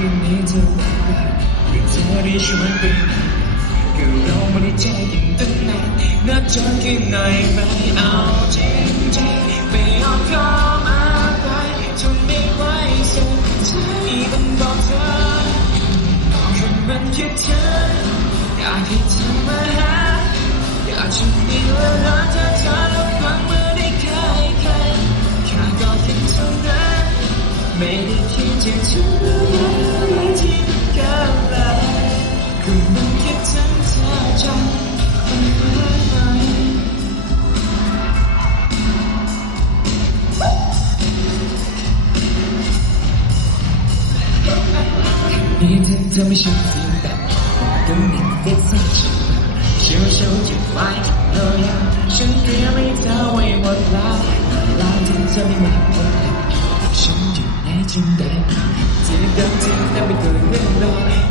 ที่นี้เธอบอกว่าเป็นเธอที่ชวนไปก็เราไม่ได้เจอกันตั้งนานนัดเจอแค่ไหนไม่เอาจริงจริงไม่ยอมยอมอะไรทนไม่ไหวสุดใจต้องบอกเธอบอกคือมันคิดเธออยากให้เธอมาหาอยากจะมีเวลา ที่ฉันไม่ทิ้งกันเลยคือมันคิดถึงเธอจังหมือนดีแต่ต้องมีเด็กสักชิ้นเชื่อเชื่จะไปเลยฉันเตรียมให้เธอไว้หมดแล้วลาที่เธไม่มา อยู่ในจินตนที่เดิมที่แต่ไม่เคยเล่นรอน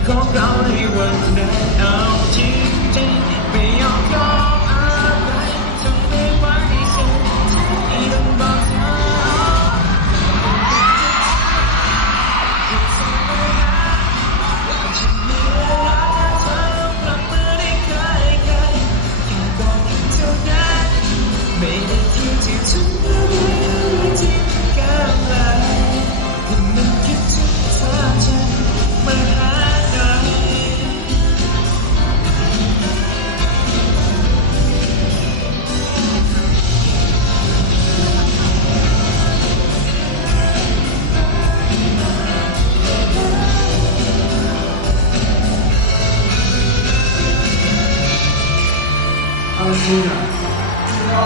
เอาจริงอะชอ